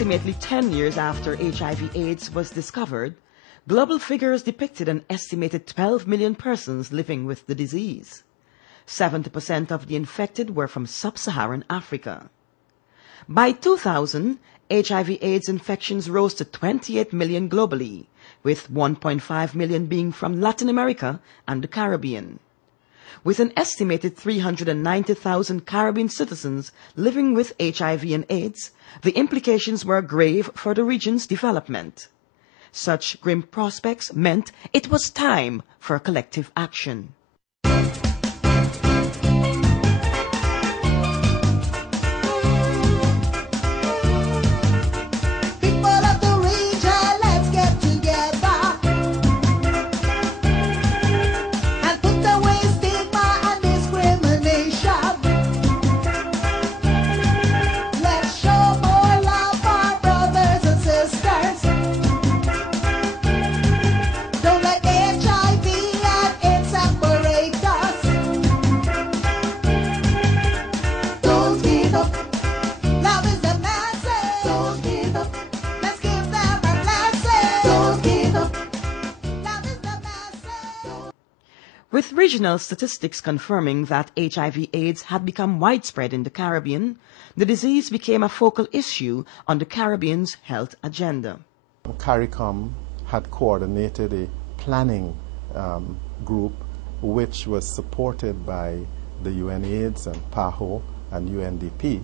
Approximately 10 years after HIV/AIDS was discovered, global figures depicted an estimated 12 million persons living with the disease. 70% of the infected were from sub-Saharan Africa. By 2000, HIV/AIDS infections rose to 28 million globally, with 1.5 million being from Latin America and the Caribbean. With an estimated 390,000 Caribbean citizens living with HIV and AIDS, the implications were grave for the region's development. Such grim prospects meant it was time for collective action. With regional statistics confirming that HIV/AIDS had become widespread in the Caribbean, the disease became a focal issue on the Caribbean's health agenda. CARICOM had coordinated a planning group which was supported by the UNAIDS and PAHO and UNDP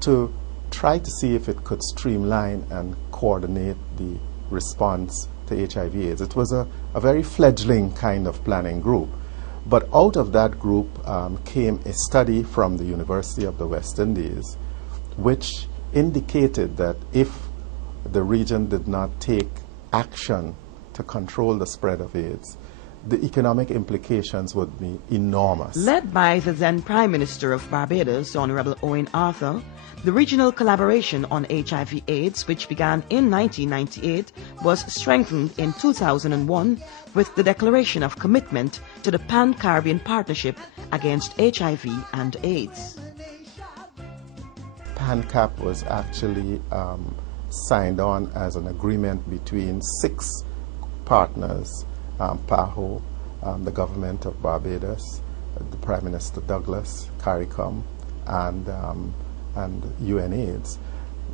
to try to see if it could streamline and coordinate the response to HIV/AIDS. It was a very fledgling kind of planning group. But out of that group came a study from the University of the West Indies which indicated that if the region did not take action to control the spread of AIDS, the economic implications would be enormous. Led by the then Prime Minister of Barbados, Honorable Owen Arthur, the regional collaboration on HIV/AIDS, which began in 1998, was strengthened in 2001 with the declaration of commitment to the Pan-Caribbean Partnership against HIV and AIDS. PANCAP was actually signed on as an agreement between 6 partners, PAHO, the government of Barbados, the Prime Minister Douglas, CARICOM, and UNAIDS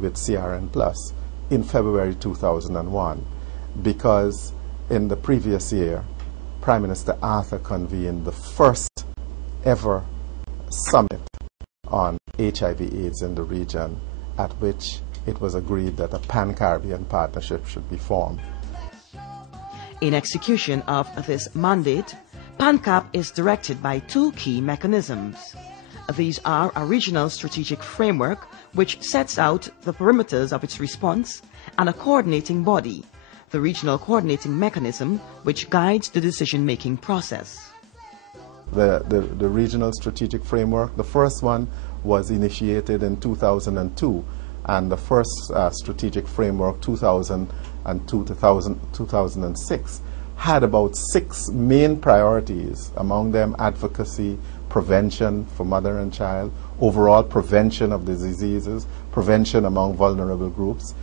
with CRN Plus in February 2001, because in the previous year, Prime Minister Arthur convened the first ever summit on HIV/AIDS in the region, at which it was agreed that a Pan-Caribbean partnership should be formed. In execution of this mandate, PANCAP is directed by 2 key mechanisms. These are a regional strategic framework which sets out the perimeters of its response, and a coordinating body, the regional coordinating mechanism, which guides the decision-making process. The regional strategic framework, the first one was initiated in 2002, and the first strategic framework, 2002 to 2006, had about 6 main priorities, among them advocacy, prevention for mother and child, overall prevention of the diseases, prevention among vulnerable groups,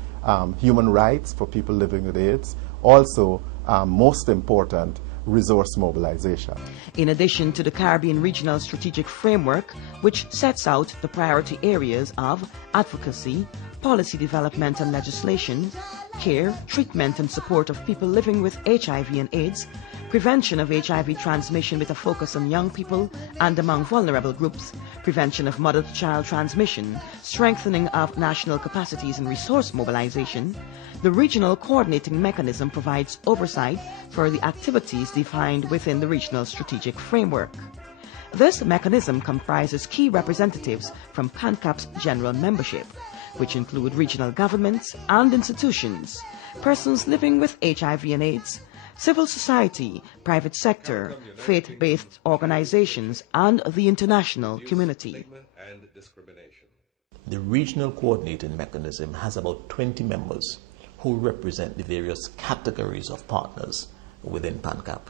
human rights for people living with AIDS, also, most important, resource mobilization. In addition to the Caribbean Regional Strategic Framework, which sets out the priority areas of advocacy, policy development and legislation, care, treatment and support of people living with HIV and AIDS, prevention of HIV transmission with a focus on young people and among vulnerable groups, prevention of mother-to-child transmission, strengthening of national capacities and resource mobilization, the regional coordinating mechanism provides oversight for the activities defined within the regional strategic framework. This mechanism comprises key representatives from PANCAP's general membership, which include regional governments and institutions, persons living with HIV and AIDS, civil society, private sector, faith-based organizations, and the international community. The regional coordinating mechanism has about 20 members who represent the various categories of partners within PANCAP.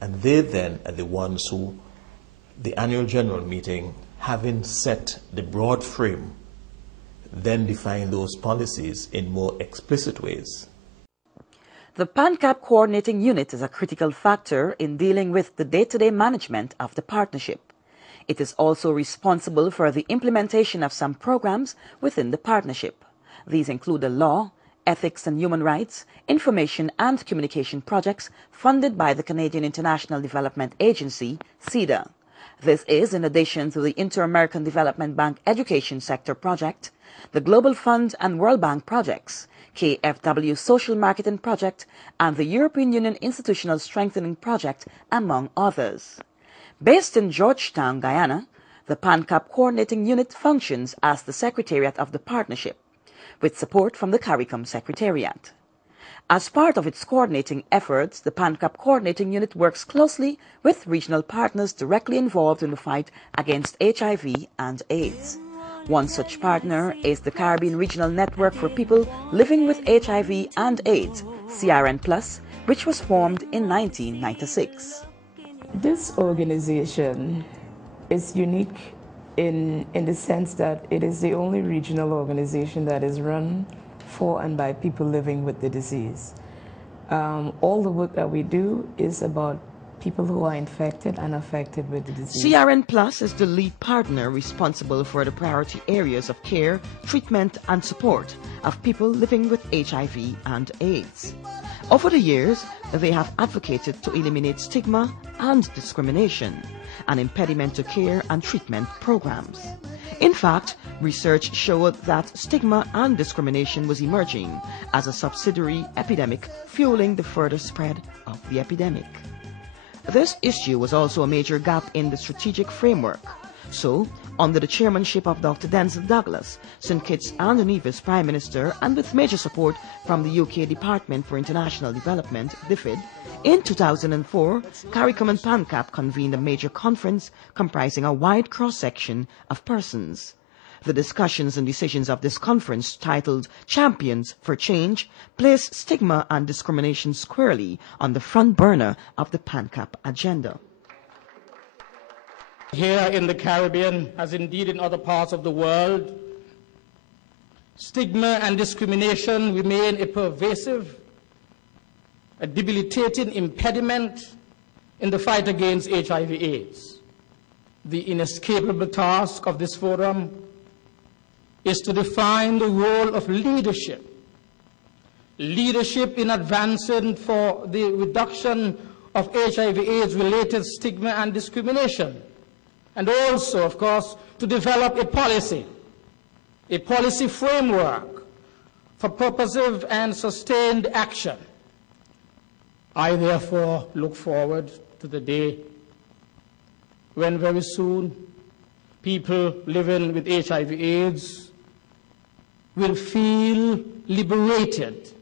And they then are the ones who, the annual general meeting, having set the broad frame then define those policies in more explicit ways. The PANCAP coordinating unit is a critical factor in dealing with the day-to-day management of the partnership. It is also responsible for the implementation of some programs within the partnership. These include the law, ethics and human rights, information and communication projects funded by the Canadian International Development Agency, CIDA. This is in addition to the Inter-American Development Bank Education Sector Project, the Global Fund and World Bank projects, KFW Social Marketing Project, and the European Union Institutional Strengthening Project, among others. Based in Georgetown, Guyana, the PANCAP Coordinating Unit functions as the Secretariat of the Partnership, with support from the CARICOM Secretariat. As part of its coordinating efforts, the PANCAP Coordinating Unit works closely with regional partners directly involved in the fight against HIV and AIDS. One such partner is the Caribbean Regional Network for People Living with HIV and AIDS, CRN+, which was formed in 1996. This organization is unique in the sense that it is the only regional organization that is run for and by people living with the disease. All the work that we do is about people who are infected and affected with the disease. CRN Plus is the lead partner responsible for the priority areas of care, treatment and support of people living with HIV and AIDS. Over the years, they have advocated to eliminate stigma and discrimination, an impediment to care and treatment programs. In fact, research showed that stigma and discrimination was emerging as a subsidiary epidemic, fueling the further spread of the epidemic. This issue was also a major gap in the strategic framework. So, under the chairmanship of Dr. Denzel Douglas, St. Kitts and Nevis Prime Minister, and with major support from the UK Department for International Development, DFID, in 2004, CARICOM and PANCAP convened a major conference comprising a wide cross-section of persons. The discussions and decisions of this conference, titled Champions for Change, place stigma and discrimination squarely on the front burner of the PANCAP agenda. Here in the Caribbean, as indeed in other parts of the world, stigma and discrimination remain a pervasive, a debilitating impediment in the fight against HIV/AIDS. The inescapable task of this forum is to define the role of leadership in advancing for the reduction of HIV/AIDS related stigma and discrimination, and also, of course, to develop a policy framework for purposive and sustained action. I therefore look forward to the day when very soon people living with HIV/AIDS will feel liberated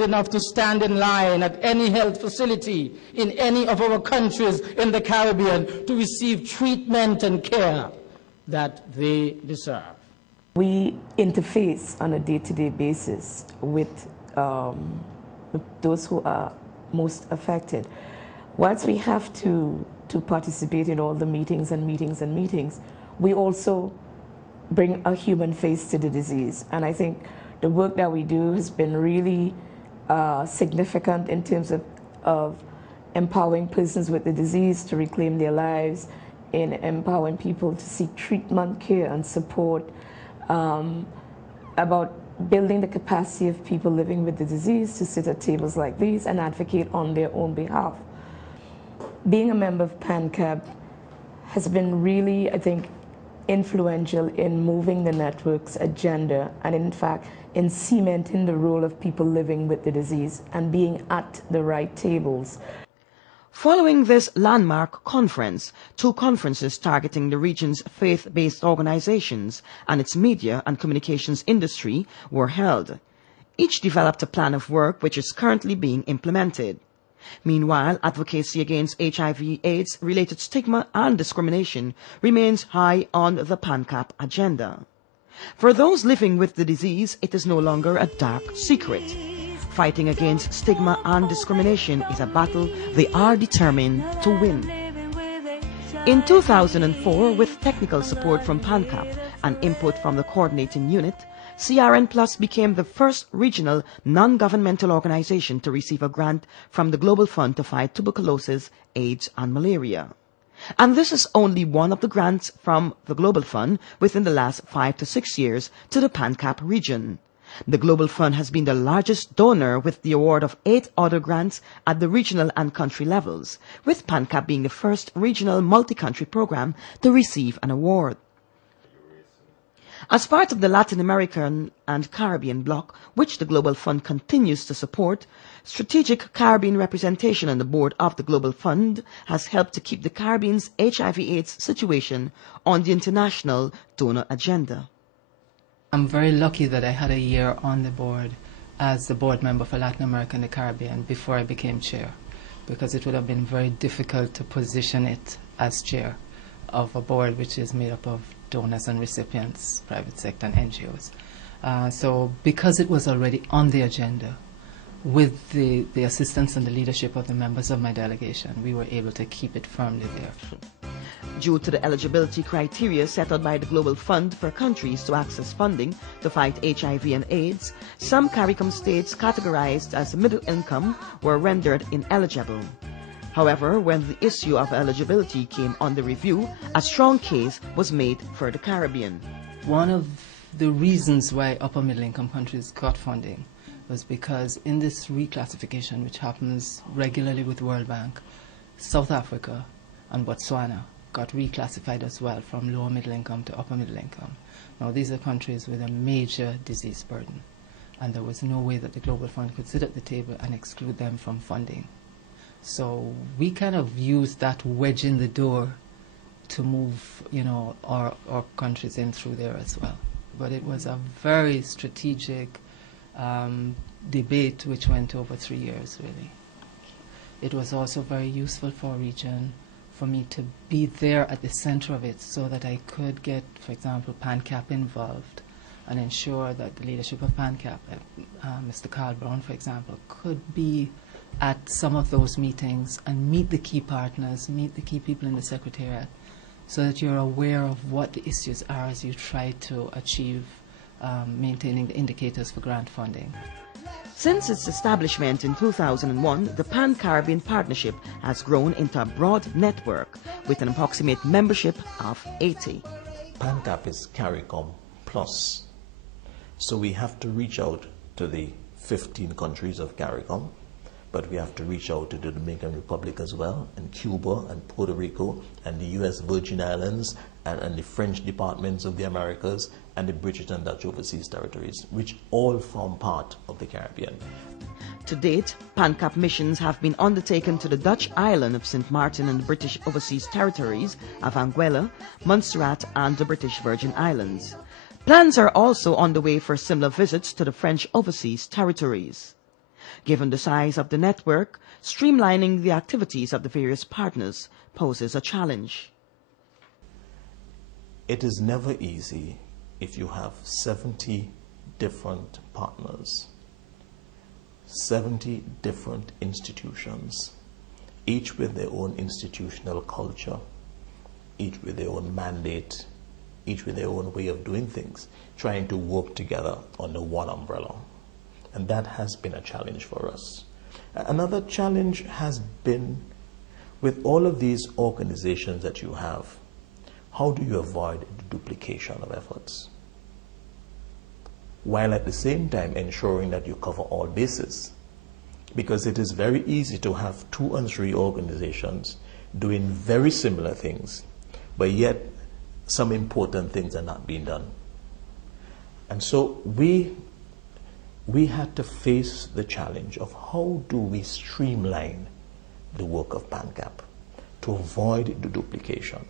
enough to stand in line at any health facility in any of our countries in the Caribbean to receive treatment and care that they deserve. We interface on a day-to-day basis with those who are most affected. Whilst we have to participate in all the meetings, we also bring a human face to the disease. And I think the work that we do has been really significant in terms of empowering persons with the disease to reclaim their lives, in empowering people to seek treatment, care, and support, about building the capacity of people living with the disease to sit at tables like these and advocate on their own behalf. Being a member of PANCAP has been really, I think, influential in moving the network's agenda and, in fact, in cementing the role of people living with the disease and being at the right tables. Following this landmark conference, 2 conferences targeting the region's faith-based organizations and its media and communications industry were held. Each developed a plan of work which is currently being implemented. Meanwhile, advocacy against HIV/AIDS related stigma and discrimination remains high on the PANCAP agenda. For those living with the disease, it is no longer a dark secret. Fighting against stigma and discrimination is a battle they are determined to win. In 2004, with technical support from PANCAP and input from the coordinating unit, CRN Plus became the first regional non-governmental organization to receive a grant from the Global Fund to fight tuberculosis, AIDS and malaria. And this is only one of the grants from the Global Fund within the last 5 to 6 years to the PANCAP region. The Global Fund has been the largest donor with the award of 8 other grants at the regional and country levels, with PANCAP being the first regional multi-country program to receive an award. As part of the Latin American and Caribbean bloc, which the Global Fund continues to support, strategic Caribbean representation on the board of the Global Fund has helped to keep the Caribbean's HIV/AIDS situation on the international donor agenda. I'm very lucky that I had a year on the board as the board member for Latin America and the Caribbean before I became chair, because it would have been very difficult to position it as chair of a board which is made up of donors and recipients, private sector and NGOs. So because it was already on the agenda, with the assistance and the leadership of the members of my delegation, we were able to keep it firmly there. Due to the eligibility criteria set out by the Global Fund for countries to access funding to fight HIV and AIDS, some CARICOM states categorized as middle income were rendered ineligible. However, when the issue of eligibility came under review, a strong case was made for the Caribbean. One of the reasons why upper middle income countries got funding was because in this reclassification, which happens regularly with World Bank, South Africa and Botswana got reclassified as well from lower middle income to upper middle income. Now these are countries with a major disease burden, and there was no way that the Global Fund could sit at the table and exclude them from funding. So we kind of used that wedge in the door to move, our countries in through there as well. But it was a very strategic debate which went over 3 years, really. It was also very useful for a region for me to be there at the center of it so that I could get, for example, PANCAP involved and ensure that the leadership of PANCAP, Mr. Carl Brown, for example, could be at some of those meetings and meet the key partners, meet the key people in the Secretariat, so that you're aware of what the issues are as you try to achieve maintaining the indicators for grant funding. Since its establishment in 2001, the Pan-Caribbean Partnership has grown into a broad network with an approximate membership of 80. PANCAP is CARICOM Plus. So we have to reach out to the 15 countries of CARICOM, but we have to reach out to the Dominican Republic as well, and Cuba, and Puerto Rico, and the U.S. Virgin Islands, and the French departments of the Americas, and the British and Dutch overseas territories, which all form part of the Caribbean. To date, PANCAP missions have been undertaken to the Dutch island of St. Martin and the British overseas territories of Anguilla, Montserrat, and the British Virgin Islands. Plans are also on the way for similar visits to the French overseas territories. Given the size of the network, streamlining the activities of the various partners poses a challenge. It is never easy if you have 70 different partners, 70 different institutions, each with their own institutional culture, each with their own mandate, each with their own way of doing things, trying to work together under one umbrella. And that has been a challenge for us. Another challenge has been with all of these organizations that you have, how do you avoid the duplication of efforts, while at the same time ensuring that you cover all bases? Because it is very easy to have 2 and 3 organizations doing very similar things, but yet some important things are not being done. And so we had to face the challenge of how do we streamline the work of PANCAP to avoid the duplication.